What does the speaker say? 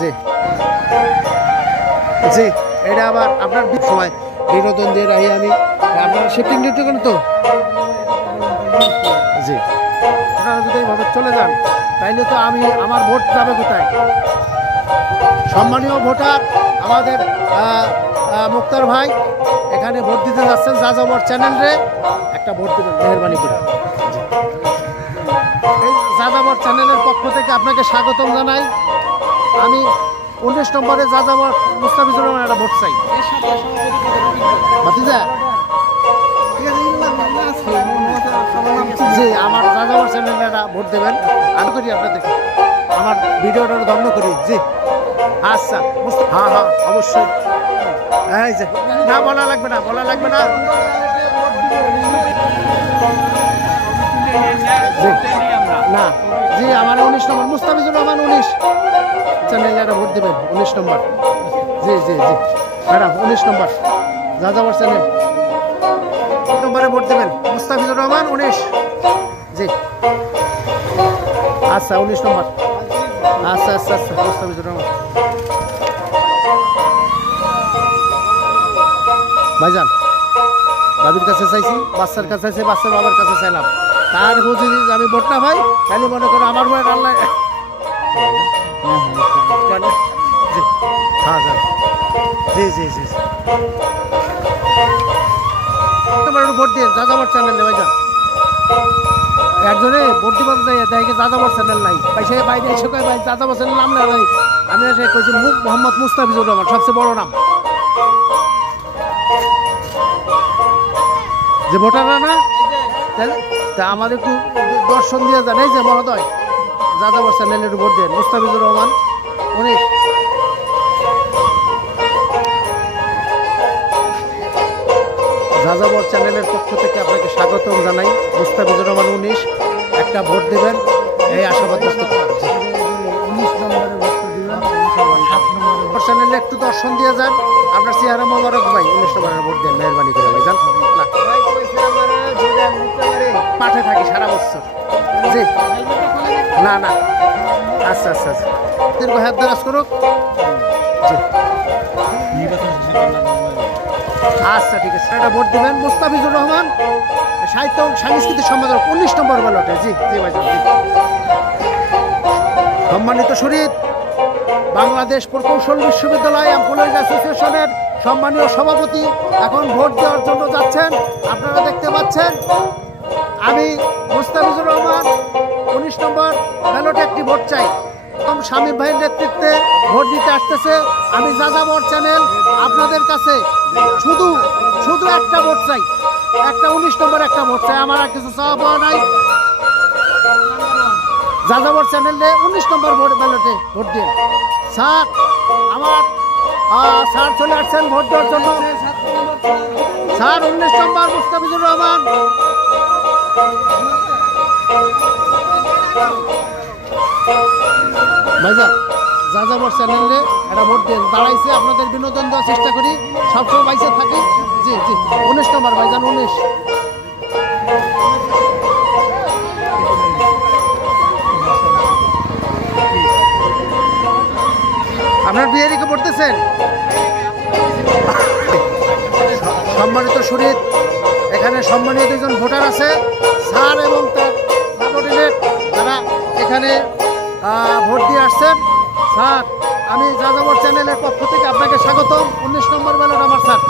জি জি, এটা আবার আপনার সময় বিনোদন দিয়ে রাখি আমি। আপনার শিফটিং ডিউটি করেন তো? জি, আপনারা যদি এইভাবে চলে যান তাইলে তো আমার ভোট যাবে কোথায়? সম্মানীয় ভোটার আমাদের মুক্তার ভাই এখানে ভোট দিতে যাচ্ছেন যাযাবর চ্যানেলে, একটা ভোট দেবেন মেহরবানি করে। এই যাযাবর চ্যানেলের পক্ষ থেকে আপনাকে স্বাগতম জানাই। আমি 19 নম্বরে যাযাবর মুস্তাফিজুর রহমান একটা ভোট চাই। ভাতিজা জি, আমার যাযাবর চ্যানেলে একটা ভোট দেবেন। আমি করি আপনাদের আমার ভিডিওটা ধন্য করি। জি আচ্ছা, হ্যাঁ হ্যাঁ অবশ্যই। এই যে না বলা লাগবে না, বলা লাগবে না। না জি, আমার 19 নম্বর মুস্তাফিজুর রহমান 19 চ্যানেলে একটা ভোট দেবেন। 19 নম্বর জি জি জি ম্যাডাম, 19 নম্বর যাযাবর চ্যানেল নম্বরে ভোট দেবেন মুস্তাফিজুর রহমান 19 জি। আচ্ছা 19 নম্বর। আচ্ছা আচ্ছা আচ্ছা মুস্তাফিজুর রহমান। ভাইজান বাবির কাছে চাইছি, বাচ্চার কাছে চাইছি, বাচ্চার বাবার কাছে চাইলাম। তার বুঝি আমি ভোট না ভাই তাহলে মনে করো আমার ভোট আল্লাহ। হ্যাঁ জি জি জি জি তোমার ভোট দিয়ে যাযাবর চ্যানেল ভাইজান। একজনে ভোট দিবার যাই দেখে যাযাবর চ্যানেল নাই, পয়সা বাইরে এসে কয় ভাই যাযাবর চ্যানেল নাম নাই। আমি এসে কইছি মোহাম্মদ মুস্তাফিজুর রহমান সবচেয়ে বড় নাম। যে ভোটাররা না তা আমাদের একটু দর্শন দিয়ে যান। এই যে মহোদয় যাযাবর চ্যানেলে একটু ভোট দেন মুস্তাফিজুর রহমান 19। যাযাবর চ্যানেলের পক্ষ থেকে আপনাকে স্বাগতম জানাই। মুস্তাফিজুর রহমান 19 একটা ভোট দেবেন এই আশাবাদ ব্যক্ত করছি। চ্যানেলে একটু দর্শন দিয়ে যান। আপনার চেহারা মোবারক ভাই 19 নম্বরের ভোট দেন মেহরবানি করে ভাই যান। মাঠে থাকি সারা বছর জি। না না আচ্ছা আচ্ছা আচ্ছা দীর্ঘ হাত দারাজ করুক জি। আচ্ছা ঠিক আছে, একটা ভোট দিবেন মুস্তাফিজুর রহমান সাহিত্য সাংস্কৃতিক সম্পাদক 19 নম্বর ব্যালটে জি জি ভাইজান জি। সম্মানিত শরীর বাংলাদেশ প্রকৌশল বিশ্ববিদ্যালয় এমপ্লয়িজ অ্যাসোসিয়েশনের সম্মানীয় সভাপতি এখন ভোট দেওয়ার জন্য যাচ্ছেন। আপনারা দেখতে পাচ্ছেন আমি মুস্তাফিজুর রহমান 19 নম্বর ব্যালটে একটি ভোট চাই। শামীম ভাইয়ের নেতৃত্বে ভোট দিতে আসতেছে। আমি যাযাবর চ্যানেল আপনাদের কাছে শুধু শুধু একটা ভোট চাই, একটা 19 নম্বর একটা ভোট চাই। আমার আর কিছু চাওয়া পাওয়া নাই। যাযাবর চ্যানেলে 19 নম্বর ভোট ব্যালটে ভোট দিন। স্যার আমার স্যার চলে আসছেন ভোট দেওয়ার জন্য। স্যার 19 নম্বর মুস্তাফিজুর রহমান। ভাইজান যাযাবর চ্যানেলে একটা ভোট দিন। দাঁড়াইছে আপনাদের বিনোদন দেওয়ার চেষ্টা করি, সবসময় বাইসে থাকি জি জি। 19 নম্বর ভাইজান 19। আপনার বিহারিকে পড়তেছেন। সম্মানিত শরীর এখানে সম্মানীয় দুজন ভোটার আছে স্যার এবং তার সাবঅর্ডিনেট যারা এখানে ভোট দিয়ে আসছেন। স্যার আমি যাযাবর চ্যানেলের পক্ষ থেকে আপনাকে স্বাগতম। 19 নম্বর ব্যালট আমার স্যার।